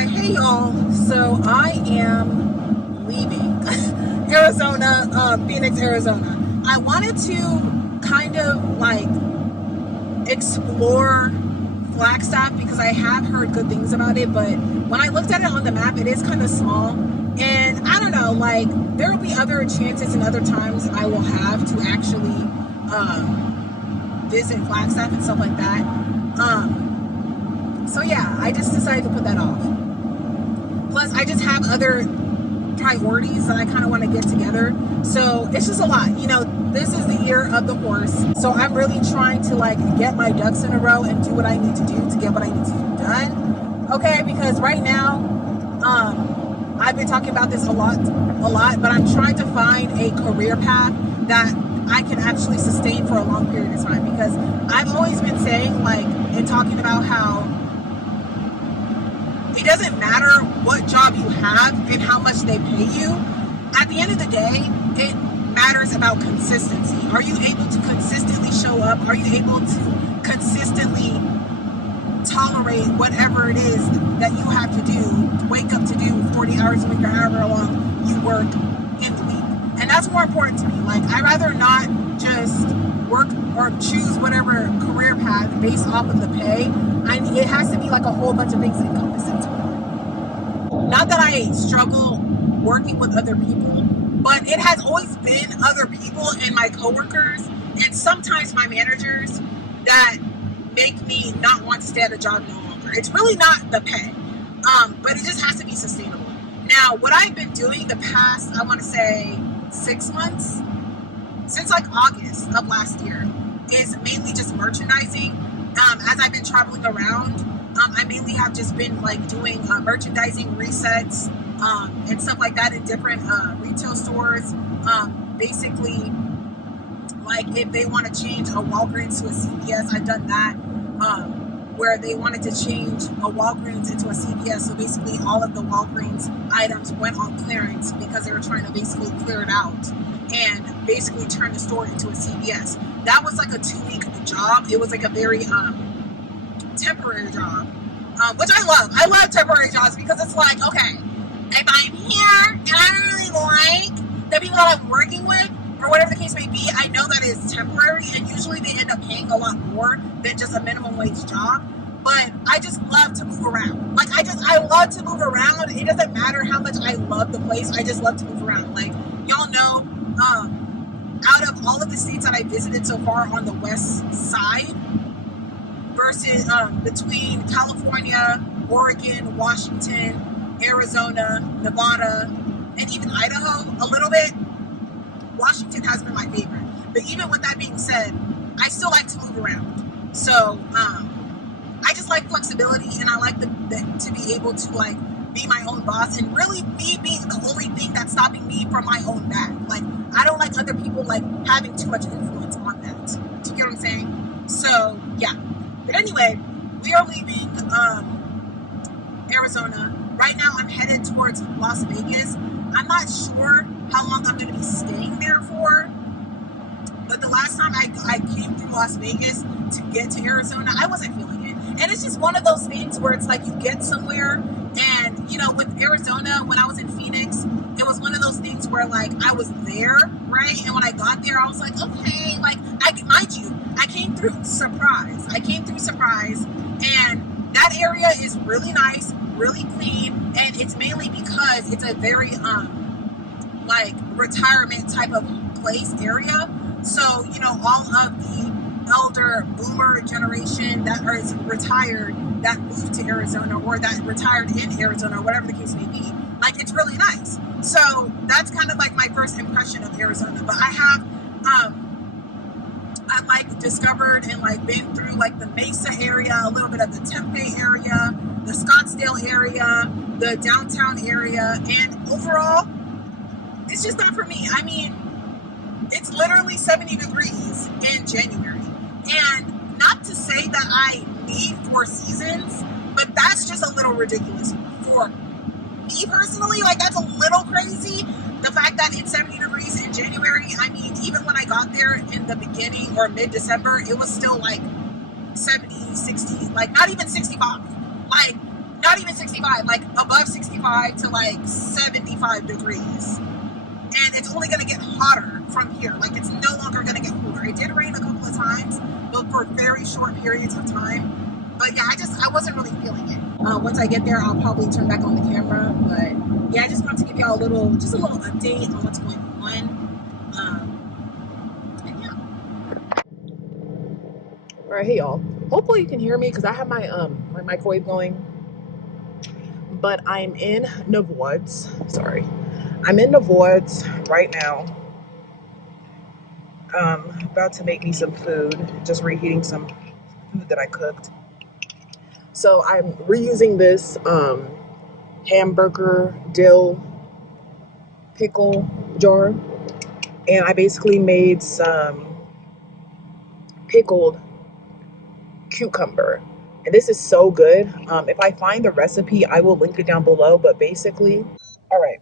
Alright, hey y'all. So I am leaving Arizona, Phoenix, Arizona. I wanted to kind of like explore Flagstaff because I have heard good things about it, but when I looked at it on the map, it is kind of small. And I don't know, like there will be other chances and other times I will have to actually visit Flagstaff and stuff like that. So yeah, I just decided to put that off. Plus, I just have other priorities that I kind of want to get together. So it's just a lot. You know, this is the year of the horse. So I'm really trying to like get my ducks in a row and do what I need to do to get what I need to do done. Okay, because right now, I've been talking about this a lot, but I'm trying to find a career path that I can actually sustain for a long period of time, because I've always been saying, like, and talking about how it doesn't matter what job you have and how much they pay you. At the end of the day, it matters about consistency. Are you able to consistently show up? Are you able to consistently tolerate whatever it is that you have to do, wake up to do 40 hours a week or however long you work in the week? And that's more important to me. Like, I'd rather not just work or choose whatever career path based off of the pay. It has to be like a whole bunch of things encompassed into it. Not that I struggle working with other people, but it has always been other people and my coworkers and sometimes my managers that make me not want to stay at a job no longer. It's really not the pay, but it just has to be sustainable. Now, what I've been doing the past, I want to say 6 months, since like August of last year, is mainly just merchandising. As I've been traveling around, I mainly have just been like doing merchandising resets and stuff like that in different retail stores. Basically, like if they want to change a Walgreens to a CVS, I've done that. Where they wanted to change a Walgreens into a CVS, so basically all of the Walgreens items went on clearance because they were trying to basically clear it out and basically turn the store into a CVS. That was like a 2-week job. It was like a very temporary job, which I love. I love temporary jobs because it's like, okay, if I'm here and I don't really like the people that I'm working with, or whatever the case may be, I know that it's temporary, and usually they end up paying a lot more than just a minimum wage job. But I just love to move around. Like, I love to move around. It doesn't matter how much I love the place. I just love to move around. Like, y'all know, out of all of the states that I visited so far on the west side, versus between California, Oregon, Washington, Arizona, Nevada, and even Idaho a little bit, Washington has been my favorite. But even with that being said, I still like to move around. So I just like flexibility, and I like to be able to like be my own boss, and really me being the only thing that's stopping me from my own bag. Like, I don't like other people like having too much influence on that. Do you get what I'm saying? So yeah. But anyway, we are leaving Arizona. Right now I'm headed towards Las Vegas. I'm not sure how long I'm going to be staying there for, but the last time I came through Las Vegas to get to Arizona, I wasn't feeling it. And it's just one of those things where it's like you get somewhere, and you know, with Arizona, when I was in Phoenix, it was one of those things where like I was there, right? And when I got there, I was like, okay, like mind you, I came through surprise, and that area is really nice, really clean, and it's mainly because it's a very like retirement type of place area. So, you know, all of the elder boomer generation that is retired, that moved to Arizona, or that retired in Arizona, or whatever the case may be, like, it's really nice. So that's kind of like my first impression of Arizona. But I have I like discovered and like been through like the Mesa area, a little bit of the Tempe area, the Scottsdale area, the downtown area, and overall it's just not for me. I mean, it's literally 70 degrees in January. And not to say that I need 4 seasons, but that's just a little ridiculous for me personally. Like, that's a little crazy. The fact that it's 70 degrees in January, I mean, even when I got there in the beginning or mid-December, it was still like 70, 60, like not even 65. Like, not even 65, like above 65 to like 75 degrees. And it's only going to get hotter from here. Like, it's no longer going to get cooler. It did rain a couple of times, but for very short periods of time. But yeah, I wasn't really feeling it. Once I get there, I'll probably turn back on the camera. But yeah, I just wanted to give y'all just a little update on what's going on. And yeah. All right, hey y'all. Hopefully you can hear me because I have my microwave going. But I'm in the woods. Sorry. I'm in the woods right now. About to make me some food. Just reheating some food that I cooked. So I'm reusing this hamburger dill pickle jar. And I basically made some pickled cucumber. And this is so good. If I find the recipe, I will link it down below. But basically, all right.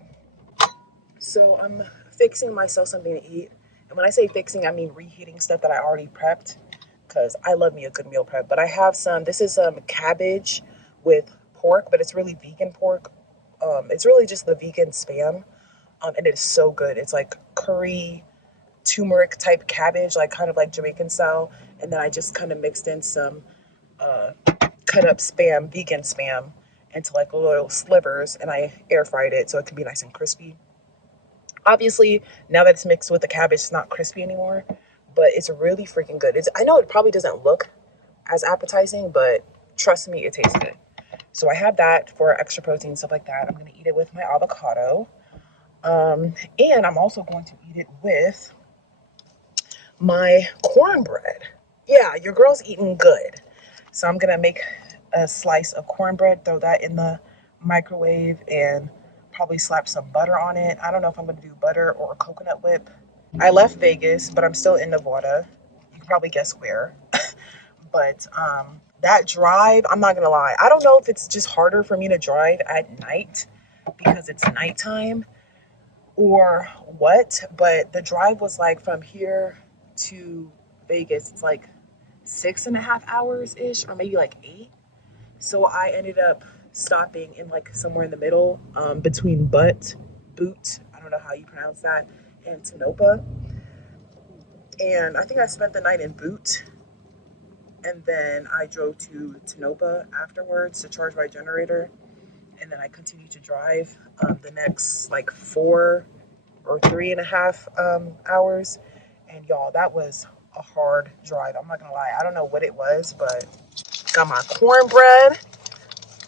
So I'm fixing myself something to eat. And when I say fixing, I mean reheating stuff that I already prepped. Because I love me a good meal prep. But I have this is cabbage with pork, but it's really vegan pork. It's really just the vegan Spam. And it is so good. It's like curry, turmeric type cabbage, like kind of like Jamaican style. And then I just kind of mixed in some cut up Spam, vegan Spam, into like little slivers. And I air fried it so it can be nice and crispy. Obviously, now that it's mixed with the cabbage, it's not crispy anymore. But it's really freaking good. I know it probably doesn't look as appetizing, but trust me, it tastes good. So I have that for extra protein, stuff like that. I'm going to eat it with my avocado. And I'm also going to eat it with my cornbread. Yeah, your girl's eating good. So I'm going to make a slice of cornbread, throw that in the microwave, and probably slap some butter on it. I don't know if I'm going to do butter or coconut whip. I left Vegas, but I'm still in Nevada. You can probably guess where. But that drive, I'm not going to lie. I don't know if it's just harder for me to drive at night because it's nighttime or what. But the drive was like from here to Vegas. It's like 6.5 hours-ish, or maybe like 8. So I ended up stopping in like somewhere in the middle between Boot, I don't know how you pronounce that, and Tonopah. And I think I spent the night in Boot. And then I drove to Tonopah afterwards to charge my generator. And then I continued to drive the next like 4 or 3.5 hours. And y'all, that was a hard drive. I'm not gonna lie. I don't know what it was, but got my cornbread.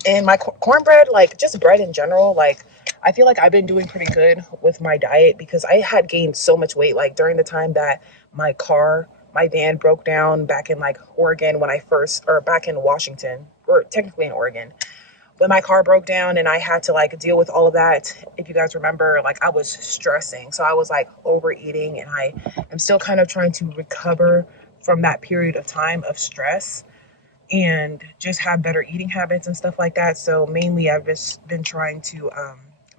And my cornbread, like just bread in general, like I feel like I've been doing pretty good with my diet because I had gained so much weight like during the time that my van broke down back in like Oregon or back in Washington, or technically in Oregon. When my car broke down and I had to like deal with all of that, if you guys remember, like I was stressing. So I was like overeating, and I am still kind of trying to recover from that period of time of stress and just have better eating habits and stuff like that. So mainly I've just been trying to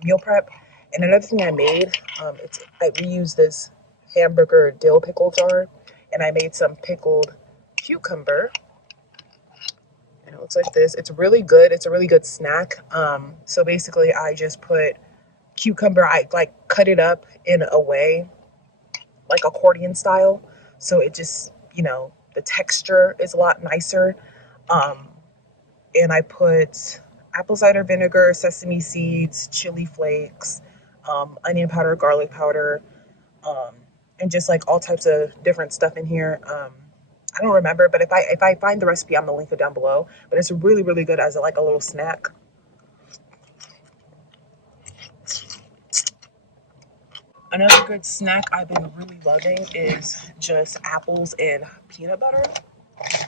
meal prep. And another thing I made, I reused this hamburger dill pickle jar, and I made some pickled cucumber. And it looks like this. It's really good. It's a really good snack. So basically I just put cucumber, I like cut it up in a way like accordion style. So it just, the texture is a lot nicer. And I put apple cider vinegar, sesame seeds, chili flakes, onion powder, garlic powder, and just like all types of different stuff in here. I don't remember, but if I find the recipe, I'm gonna link it down below. But it's really, really good as a little snack. Another good snack I've been really loving is just apples and peanut butter.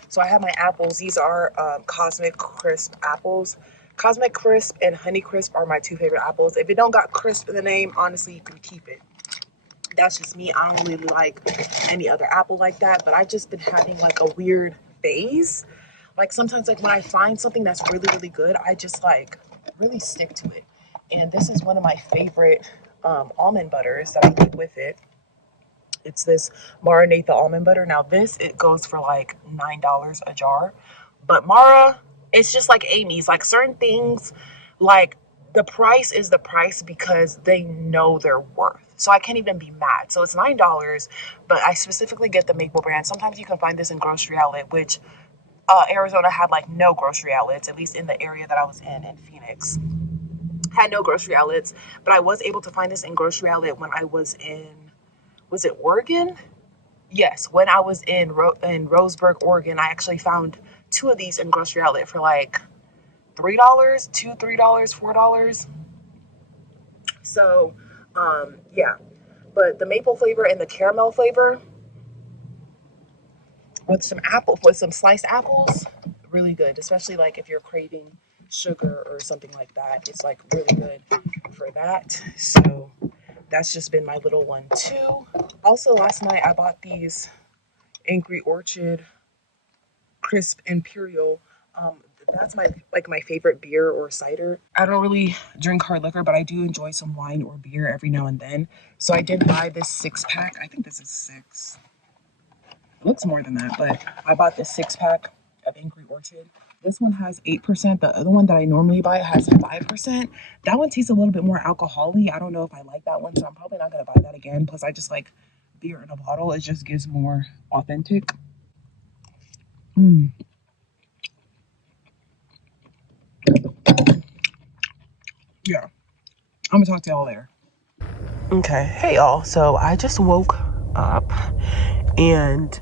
So I have my apples. These are Cosmic Crisp apples. Cosmic Crisp and Honey Crisp are my 2 favorite apples. If it don't got crisp in the name, honestly, you can keep it. That's just me. I don't really like any other apple like that, but I've just been having like a weird phase. Like sometimes like when I find something that's really, really good, I just like really stick to it. And this is one of my favorite almond butters that I keep with it. It's this Maranatha almond butter. Now it goes for like $9 a jar. But Mara, it's just like Amy's, like certain things, like the price is the price because they know their worth. So I can't even be mad. So it's $9, but I specifically get the maple brand. Sometimes you can find this in grocery outlet, which Arizona had like no grocery outlets, at least in the area that I was in Phoenix. Had no grocery outlets, but I was able to find this in grocery outlet when I was in, was it Oregon? Yes, when I was in Roseburg, Oregon, I actually found two of these in grocery outlet for like $3, $3, $4. So, yeah. But the maple flavor and the caramel flavor with some sliced apples, really good. Especially like if you're craving sugar or something like that, it's like really good for that. So that's just been my little one too. Also, last night I bought these Angry Orchard Crisp Imperial. That's my favorite beer or cider. I don't really drink hard liquor, but I do enjoy some wine or beer every now and then. So I did buy this 6-pack. I think this is 6. It looks more than that, but I bought this 6-pack of Angry Orchard. This one has 8%. The other one that I normally buy has 5%. That one tastes a little bit more alcohol-y. I don't know if I like that one, so I'm probably not gonna buy that again. Plus, I just like beer in a bottle. It just gives more authentic. Yeah, I'm gonna talk to y'all later. Okay, hey y'all. So I just woke up and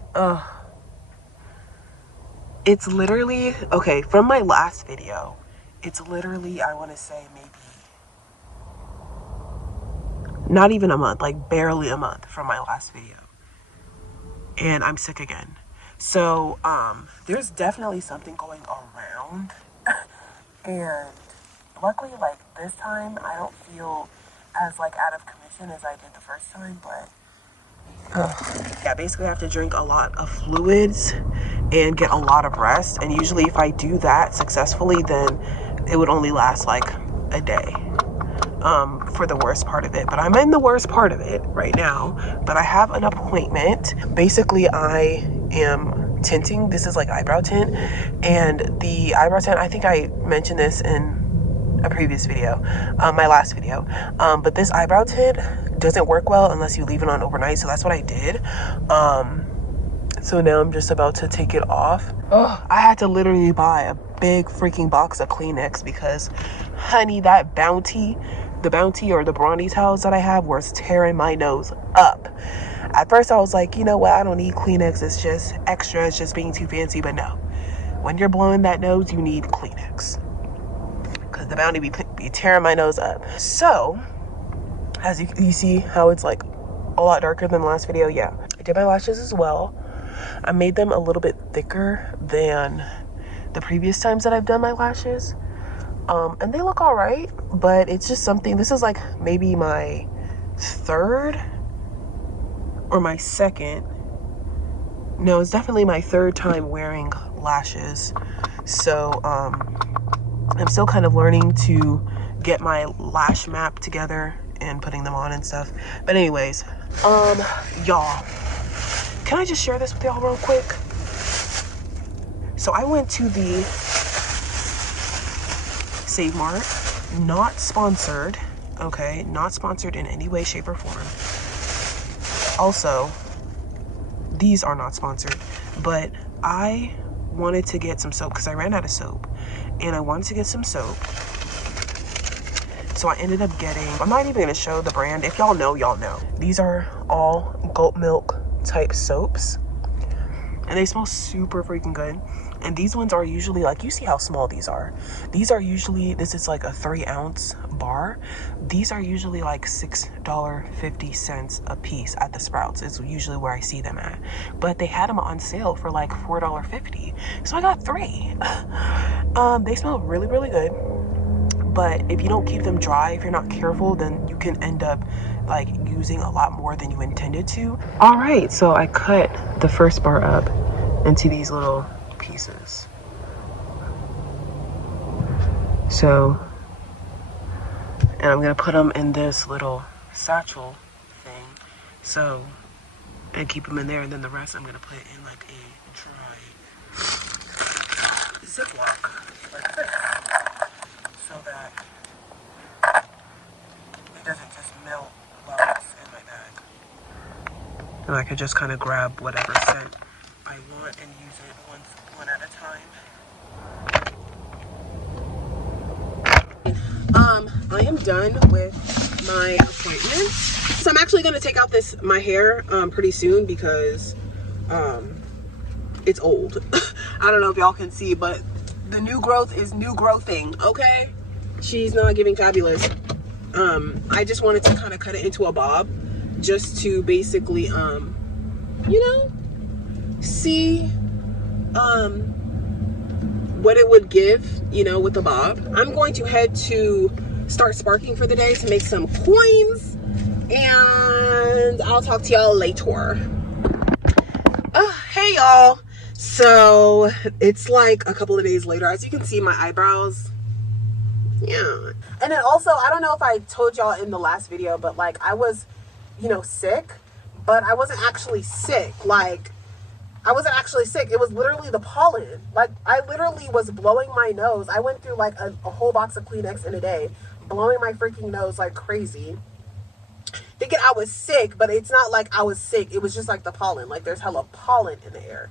it's literally, okay, from my last video, it's literally, I want to say maybe not even a month, like barely a month from my last video. And I'm sick again. So, there's definitely something going around. And luckily, like this time, I don't feel as like out of commission as I did the first time, but yeah, basically I have to drink a lot of fluids and get a lot of rest. And usually if I do that successfully, then it would only last like a day for the worst part of it. But I'm in the worst part of it right now. But I have an appointment. Basically, I am tinting. This is like eyebrow tint. And the eyebrow tint, I think I mentioned this in a previous video, my last video. But this eyebrow tint doesn't work well unless you leave it on overnight. So that's what I did. So now I'm just about to take it off. Oh, I had to literally buy a big freaking box of Kleenex because, honey, that the Bounty or the Brawny towels that I have was tearing my nose up. At first I was like, you know what, I don't need Kleenex. It's just extra. It's just being too fancy. But no, when you're blowing that nose, you need Kleenex. Because the Bounty be tearing my nose up. So, as you see how it's like a lot darker than the last video. Yeah, I did my lashes as well. I made them a little bit thicker than the previous times that I've done my lashes. And they look all right, but it's just something, this is like maybe my third or my second. No, it's definitely my third time wearing lashes. So, I'm still kind of learning to get my lash map together and putting them on and stuff. But anyways, y'all, can I just share this with y'all real quick? So I went to the Save Mart, not sponsored, okay? Not sponsored in any way, shape, or form. Also, these are not sponsored, but I wanted to get some soap because I ran out of soap, and I wanted to get some soap. So I ended up getting, I'm not even gonna show the brand. If y'all know, y'all know. These are all goat milk type soaps, and they smell super freaking good. And these ones are usually like, you see how small these are. These are usually, this is like a 3-ounce bar. These are usually like $6.50 a piece at the Sprouts. It's usually where I see them at. But they had them on sale for like $4.50. So I got 3. They smell really, really good. But if you don't keep them dry, if you're not careful, then you can end up like using a lot more than you intended to. All right, so I cut the first bar up into these little pieces. So, and I'm gonna put them in this little satchel thing. So, and keep them in there, and then the rest I'm gonna put in like a dry Ziploc. And I can just kind of grab whatever scent I want and use it one at a time. I am done with my appointment. So I'm actually going to take out my hair pretty soon because it's old. I don't know if y'all can see, but the new growth is new growthing, okay? She's not giving fabulous. I just wanted to kind of cut it into a bob just to basically, you know, see what it would give, you know, with the bob. I'm going to head to Start Sparking for the day to make some coins, and I'll talk to y'all later. Hey y'all. So it's like a couple of days later. As you can see, my eyebrows, yeah. And then also, I don't know if I told y'all in the last video, but like I was, you know, sick, but I wasn't actually sick. Like I wasn't actually sick. It was literally the pollen. Like I literally was blowing my nose. I went through like a whole box of Kleenex in a day, blowing my freaking nose like crazy, thinking I was sick, but it's not like I was sick. It was just like the pollen. Like there's hella pollen in the air.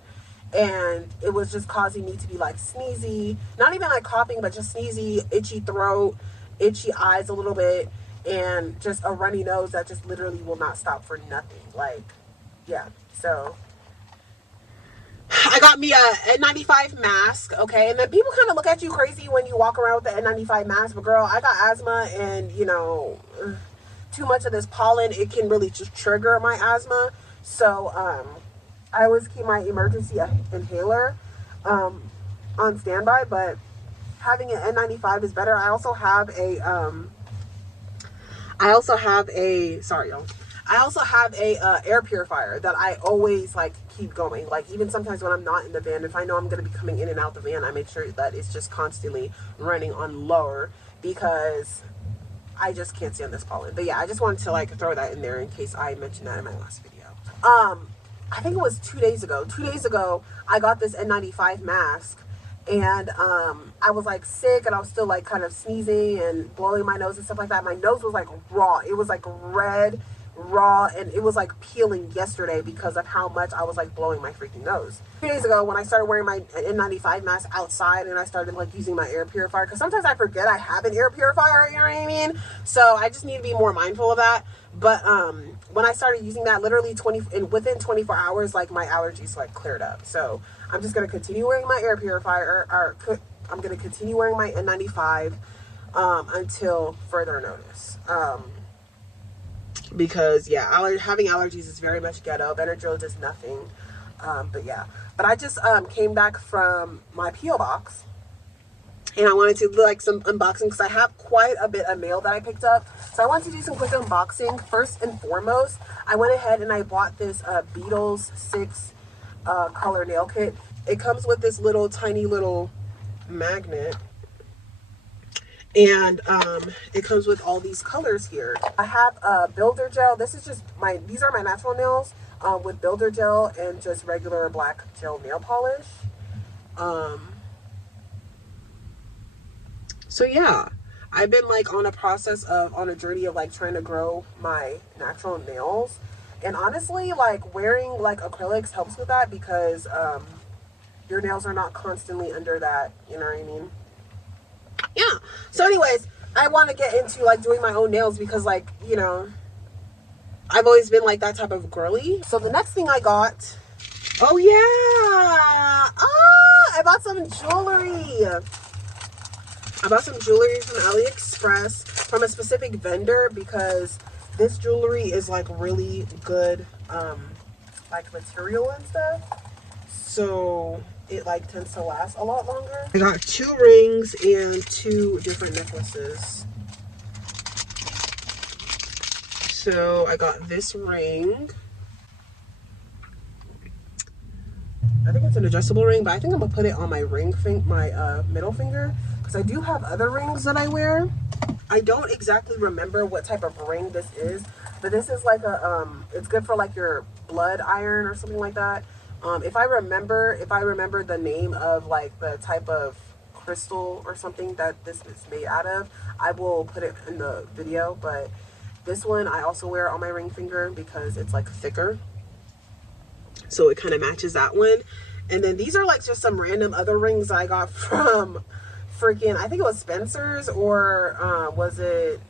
And it was just causing me to be like sneezy, not even like coughing, but just sneezy, itchy throat, itchy eyes a little bit, and just a runny nose that just literally will not stop for nothing. Like, yeah. So I got me a N95 mask, okay? And then people kind of look at you crazy when you walk around with the N95 mask, but girl, I got asthma, and you know, too much of this pollen, it can really just trigger my asthma. So I always keep my emergency inhaler on standby, but having an N95 is better. I also have a air purifier that I always like keep going. Like even sometimes when I'm not in the van, if I know I'm going to be coming in and out the van, I make sure that it's just constantly running on lower because I just can't stand this pollen. But yeah, I just wanted to like throw that in there in case I mentioned that in my last video. I think it was 2 days ago. 2 days ago, I got this N95 mask, and I was like sick, and I was still like kind of sneezing and blowing my nose and stuff like that. My nose was like raw. It was like red, raw, and it was like peeling yesterday because of how much I was like blowing my freaking nose. 2 days ago, when I started wearing my N95 mask outside and I started like using my air purifier, because sometimes I forget I have an air purifier, you know what I mean? So I just need to be more mindful of that. But when I started using that, literally within 24 hours, like my allergies like cleared up. So I'm just gonna continue wearing my air purifier, I'm gonna continue wearing my N95 until further notice. Because yeah, having allergies is very much ghetto. Benadryl does nothing. But yeah, but I just came back from my P.O. box. And I wanted to do like some unboxing because I have quite a bit of mail that I picked up. So I wanted to do some quick unboxing. First and foremost, I went ahead and I bought this Beetles 6 color nail kit. It comes with this little tiny little magnet. And it comes with all these colors here. I have builder gel. These are my natural nails with builder gel and just regular black gel nail polish. So yeah, I've been like on a journey of like trying to grow my natural nails. And honestly, like wearing like acrylics helps with that because your nails are not constantly under that, you know what I mean? Yeah. So anyways, I want to get into like doing my own nails because like, you know, I've always been like that type of girly. So the next thing I got, oh yeah, I bought some jewelry. I bought some jewelry from AliExpress from a specific vendor because this jewelry is like really good, like material and stuff. So it like tends to last a lot longer. I got 2 rings and 2 different necklaces. So I got this ring. I think it's an adjustable ring, but I think I'm gonna put it on my middle finger. I do have other rings that I wear. I don't exactly remember what type of ring this is, but this is like it's good for like your blood iron or something like that. If I remember the name of like the type of crystal or something that this is made out of, I will put it in the video. But this one I also wear on my ring finger because it's like thicker. So it kind of matches that one. And then these are like just some random other rings I got from freaking, I think it was Spencer's, or was it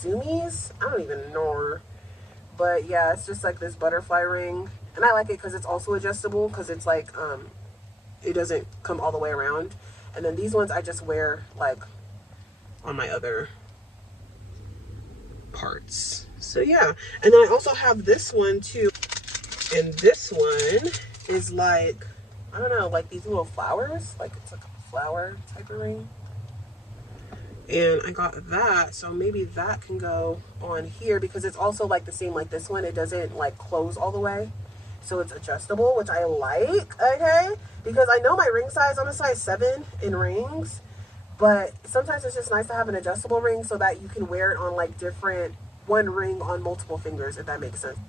Zoomies? I don't even know. But yeah, it's just like this butterfly ring. And I like it because it's also adjustable, because it's like, it doesn't come all the way around. And then these ones I just wear like on my other parts. So yeah. And then I also have this one too. And this one is like, I don't know, like these little flowers. Like it's like a flower type of ring. And I got that, so maybe that can go on here, because it's also like the same like this one. It doesn't like close all the way, so it's adjustable, which I like. Okay, because I know my ring size, I'm a size 7 in rings, but sometimes it's just nice to have an adjustable ring so that you can wear it on like different, one ring on multiple fingers, if that makes sense.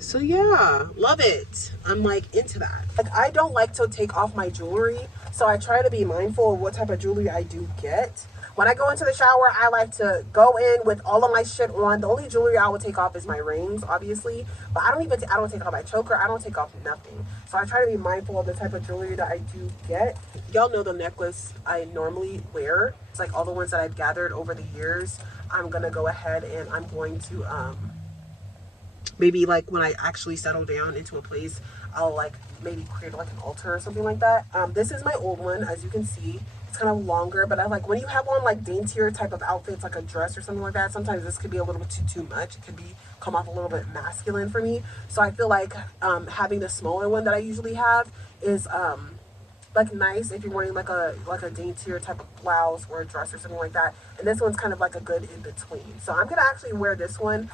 So yeah, love it. I'm like into that. Like I don't like to take off my jewelry, so I try to be mindful of what type of jewelry I do get. When I go into the shower, I like to go in with all of my shit on. The only jewelry I will take off is my rings, obviously. But I don't take off my choker. I don't take off nothing. So I try to be mindful of the type of jewelry that I do get. Y'all know the necklace I normally wear. It's like all the ones that I've gathered over the years. I'm going to go ahead and I'm going to, maybe like when I actually settle down into a place, I'll like maybe create like an altar or something like that. This is my old one, as you can see. It's kind of longer, but I like when you have on like daintier type of outfits, like a dress or something like that, sometimes this could be a little bit too much. It could be come off a little bit masculine for me. So I feel like having the smaller one that I usually have is like nice if you're wearing like a daintier type of blouse or a dress or something like that. And this one's kind of like a good in between. So I'm gonna actually wear this one.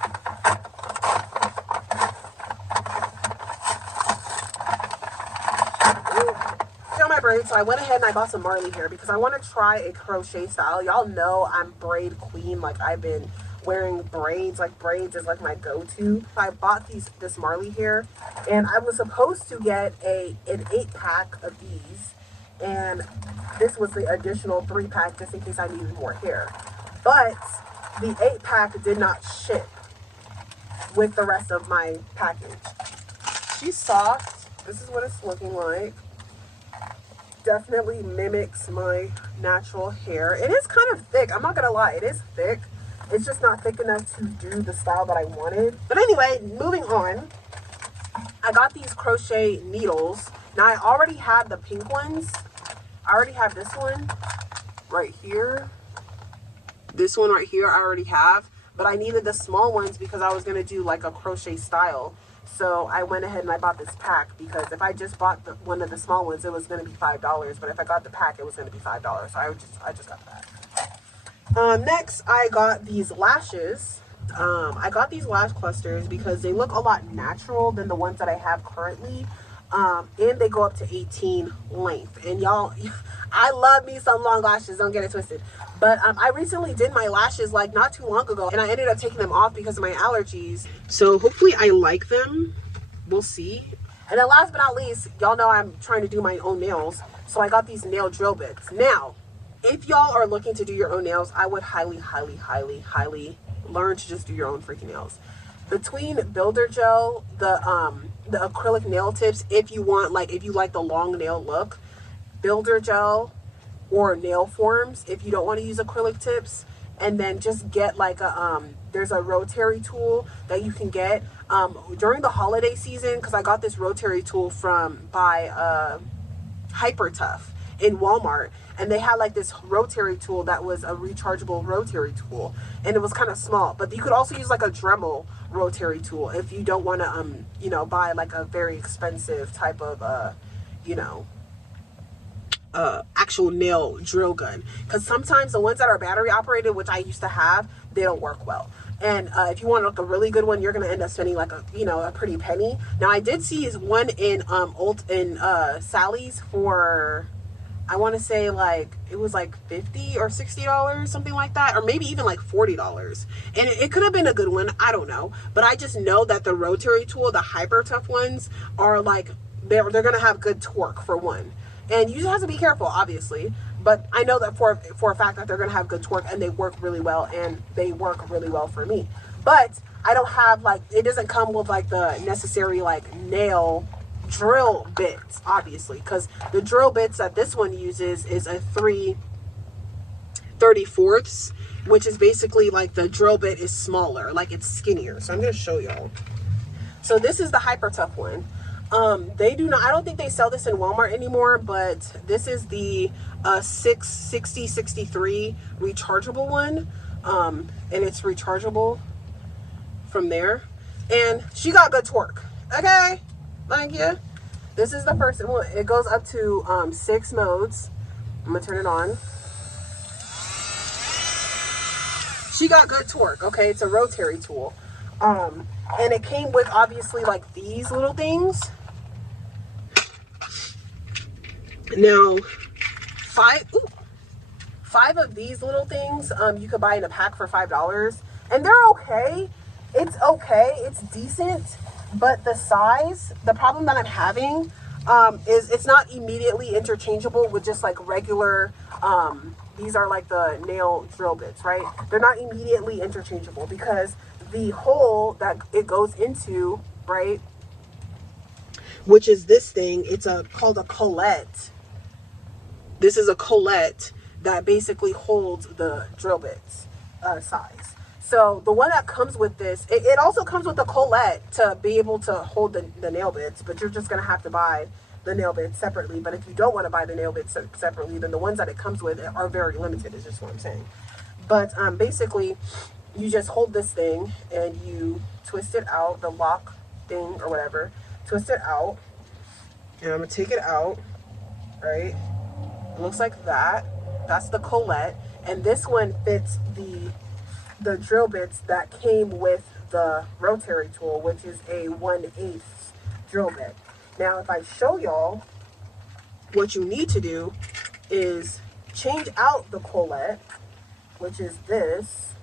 My braids, so I went ahead and I bought some Marley hair because I want to try a crochet style. Y'all know I'm braid queen. Like I've been wearing braids. Like braids is like my go-to. I bought this Marley hair, and I was supposed to get an 8-pack of these, and this was the additional 3-pack just in case I needed more hair. But the 8-pack did not ship with the rest of my package. She's soft. This is what it's looking like. Definitely mimics my natural hair. It is kind of thick, I'm not gonna lie, it is thick. It's just not thick enough to do the style that I wanted. But anyway, moving on, I got these crochet needles. Now I already have the pink ones. I already have this one right here. This one right here I already have, but I needed the small ones because I was gonna do like a crochet style. So I went ahead and I bought this pack, because if I just bought one of the small ones, it was going to be $5. But if I got the pack, it was going to be $5. So I just got that. Next, I got these lashes. I got these lash clusters because they look a lot natural than the ones that I have currently. And they go up to 18 length. And y'all, I love me some long lashes, don't get it twisted. But I recently did my lashes like not too long ago, and I ended up taking them off because of my allergies. So hopefully I like them. We'll see. And then last but not least, y'all know I'm trying to do my own nails. So I got these nail drill bits. Now, if y'all are looking to do your own nails, I would highly, highly, highly, highly learn to just do your own freaking nails. Between Builder Gel, the acrylic nail tips, if you like the long nail look, Builder Gel, or nail forms if you don't want to use acrylic tips, and then just get like a there's a rotary tool that you can get during the holiday season, because I got this rotary tool by Hyper Tough in Walmart, and they had like this rotary tool that was a rechargeable rotary tool, and it was kind of small. But you could also use like a Dremel rotary tool if you don't want to buy like a very expensive type of actual nail drill gun, because sometimes the ones that are battery operated, which I used to have, they don't work well. And if you want like a really good one, you're gonna end up spending like a pretty penny. Now I did see one in Sally's for, I want to say like it was like $50 or $60, something like that, or maybe even like $40. And it could have been a good one, I don't know. But I just know that the rotary tool, the Hyper Tough ones, are like they're gonna have good torque for one. And you just have to be careful, obviously. But I know that for a fact that they're going to have good torque, and they work really well, and they work really well for me. But I don't have like, it doesn't come with like the necessary like nail drill bits, obviously, because the drill bits that this one uses is a 3/34, which is basically like the drill bit is smaller, like it's skinnier. So I'm going to show y'all. So this is the Hyper Tough one. They do not, I don't think they sell this in Walmart anymore, but this is the 660/63 rechargeable one. And it's rechargeable from there. And she got good torque. Okay. Thank you. This is the first one. It goes up to 6 modes. I'm gonna turn it on. She got good torque. Okay, it's a rotary tool. And it came with obviously like these little things. Now, 5 of these little things you could buy in a pack for $5, and they're okay. It's okay. It's decent. But the size, the problem that I'm having is it's not immediately interchangeable with just like regular, these are like the nail drill bits, right? They're not immediately interchangeable because the hole that it goes into, right, which is this thing, it's called a collet. This is a collet that basically holds the drill bits size. So the one that comes with this, it also comes with a collet to be able to hold the nail bits, but you're just going to have to buy the nail bits separately. But if you don't want to buy the nail bits separately, then the ones that it comes with are very limited, is just what I'm saying. But basically, you just hold this thing and you twist it out, the lock thing or whatever, twist it out. And I'm going to take it out, right? It looks like that. That's the collet. And this one fits the drill bits that came with the rotary tool, which is a 1/8 drill bit. Now, if I show y'all, what you need to do is change out the collet, which is this.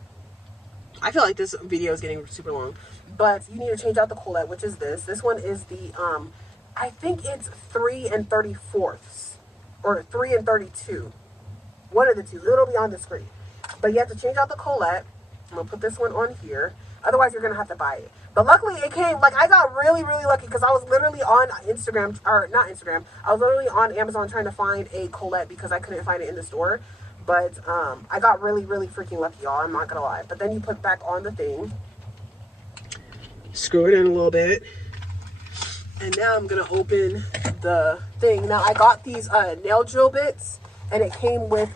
I feel like this video is getting super long, but you need to change out the collet, which is this. This one is the, I think it's 3/34 or 3/32. One of the two. It'll be on the screen. But you have to change out the collet. I'm going to put this one on here. Otherwise, you're going to have to buy it. But luckily, it came, like, I got really, really lucky because I was literally on Instagram, or not Instagram, I was literally on Amazon trying to find a collet because I couldn't find it in the store. But I got really, really freaking lucky, y'all. I'm not going to lie. But then you put back on the thing. Screw it in a little bit. And now I'm going to open the thing. Now, I got these nail drill bits, and it came with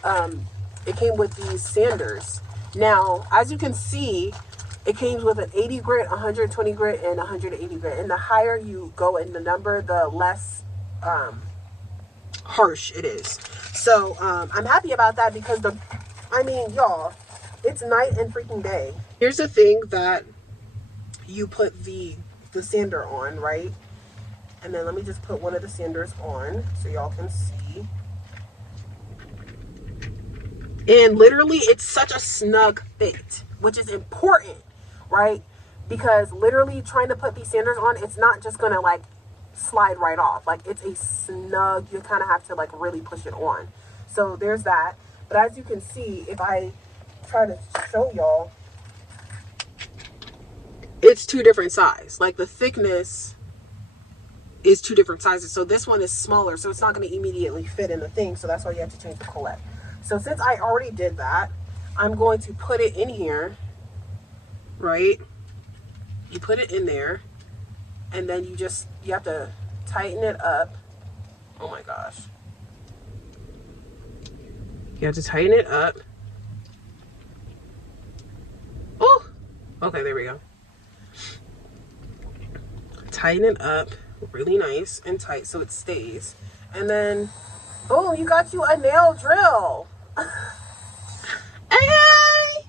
these sanders. Now, as you can see, it came with an 80 grit, 120 grit, and 180 grit. And the higher you go in the number, the less harsh it is. So, I'm happy about that because y'all, it's night and freaking day. Here's the thing that you put the sander on, right? And then let me just put one of the sanders on so y'all can see. And literally, it's such a snug fit, which is important, right? Because literally trying to put these sanders on, it's not just going to like slide right off. Like it's a snug, you kind of have to like really push it on. So there's that. But as you can see, if I try to show y'all, it's 2 different sizes. Like the thickness is 2 different sizes. So this one is smaller, so it's not going to immediately fit in the thing. So that's why you have to change the collet. So since I already did that, I'm going to put it in here, right? You put it in there, and then you have to tighten it up. Oh my gosh. You have to tighten it up. Oh, okay, there we go. Tighten it up really nice and tight so it stays. And then, boom, you got you a nail drill.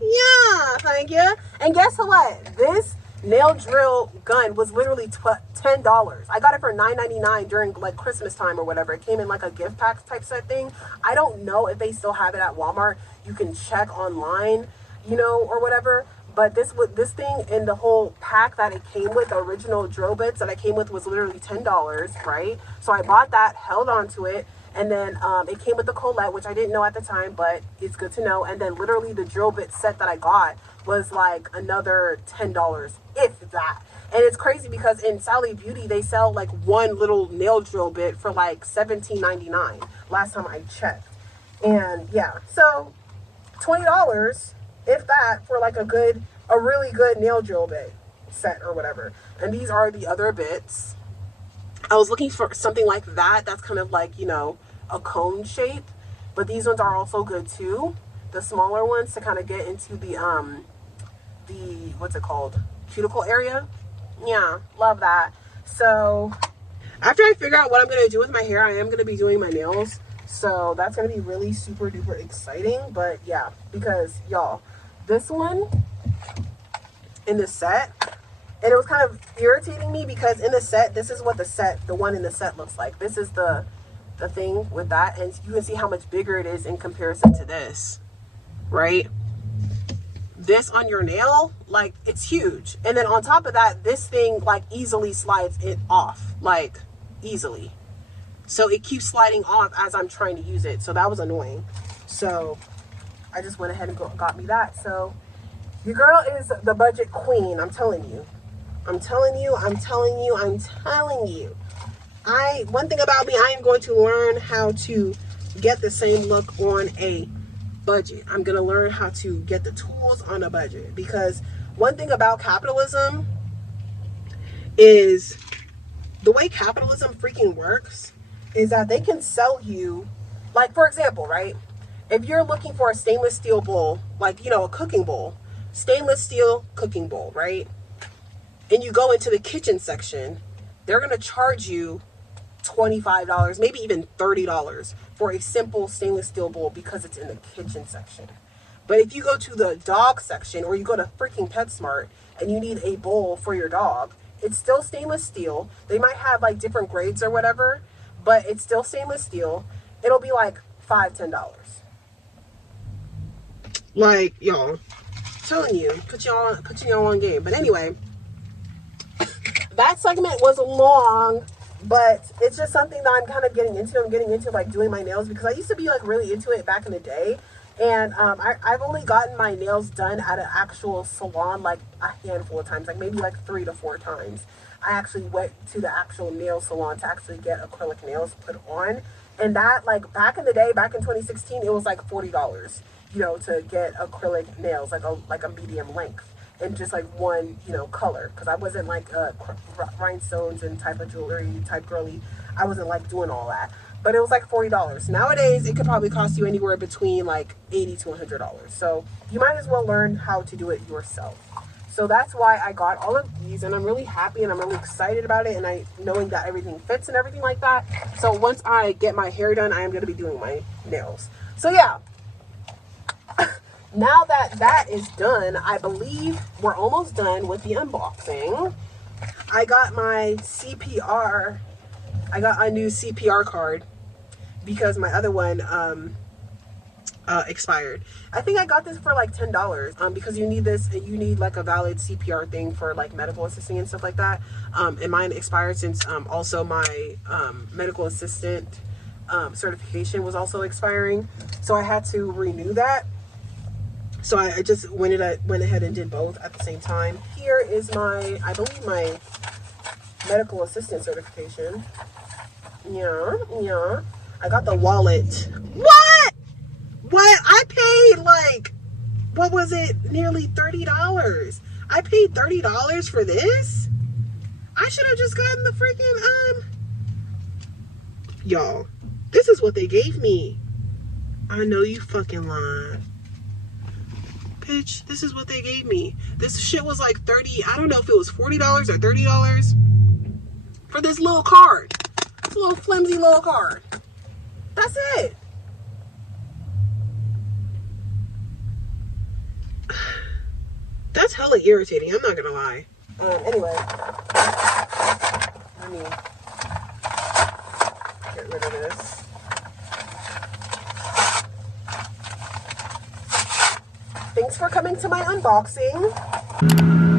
Yeah, thank you. And guess what? This nail drill gun was literally $10. I got it for $9.99 during like Christmas time or whatever. It came in like a gift pack type set thing. I don't know if they still have it at Walmart. You can check online, or whatever. But this thing and the whole pack that it came with, the original drill bits that I came with, was literally $10, right? So I bought that, held on to it, And then it came with the collet, which I didn't know at the time, but it's good to know. And then literally the drill bit set that I got was like another $10, if that. And it's crazy because in Sally Beauty, they sell like one little nail drill bit for like $17.99 last time I checked. And yeah, so $20, if that, for like a really good nail drill bit set or whatever. And these are the other bits. I was looking for something like that. That's kind of like, you know, a cone shape. But these ones are also good too. The smaller ones to kind of get into the what's it called? Cuticle area. Yeah, love that. So after I figure out what I'm going to do with my hair, I am going to be doing my nails. So that's going to be really super duper exciting. But yeah, because y'all, this one in the set, and it was kind of irritating me because in the set, this is what the one in the set looks like. This is the thing with that. And you can see how much bigger it is in comparison to this, right? This on your nail, like, it's huge. And then on top of that, this thing like easily slides it off, like easily. So it keeps sliding off as I'm trying to use it. So that was annoying. So I just went ahead and got me that. So your girl is the budget queen. I'm telling you. I'm telling you. One thing about me, I am going to learn how to get the same look on a budget. I'm going to learn how to get the tools on a budget, because one thing about capitalism is the way capitalism freaking works is that they can sell you, like, for example, right? If you're looking for a stainless steel bowl, like, you know, a cooking bowl, stainless steel cooking bowl, right? And you go into the kitchen section, they're going to charge you $25, maybe even $30 for a simple stainless steel bowl because it's in the kitchen section. But if you go to the dog section, or you go to freaking PetSmart and you need a bowl for your dog, it's still stainless steel. They might have like different grades or whatever, but it's still stainless steel. It'll be like $5-10. Like, y'all, telling you, put y'all on game. But anyway, that segment was long, but it's just something that I'm kind of getting into. I'm getting into like doing my nails, because I used to be like really into it back in the day. And I've only gotten my nails done at an actual salon like a handful of times, like maybe like 3 to 4 times. I actually went to the actual nail salon to actually get acrylic nails put on. And that, like, back in the day, back in 2016, it was like $40, you know, to get acrylic nails, like a medium length, and just like one, you know, color. Because I wasn't like rhinestones and type of jewelry type girly. I wasn't like doing all that. But it was like $40. Nowadays, it could probably cost you anywhere between like $80 to $100. So you might as well learn how to do it yourself. So that's why I got all of these, and I'm really happy and I'm really excited about it, and knowing that everything fits and everything like that. So once I get my hair done, I am going to be doing my nails. So yeah, now that that is done, I believe we're almost done with the unboxing. I got my CPR. I got a new CPR card because my other one expired. I think I got this for like $10 because you need this, you need like a valid CPR thing for like medical assisting and stuff like that. And mine expired since also my medical assistant certification was also expiring, so I had to renew that. So I just went ahead and did both at the same time. Here is my, I believe, my medical assistant certification. Yeah. I got the wallet. What? I paid like, what was it? Nearly $30. I paid $30 for this? I should have just gotten the freaking, y'all, this is what they gave me. I know you fucking lying. Bitch, this is what they gave me. This shit was like 30, I don't know if it was $40 or $30 for this little card. This little flimsy little card. That's it. That's hella irritating, I'm not gonna lie. Anyway, let me get rid of this. Thanks for coming to my unboxing.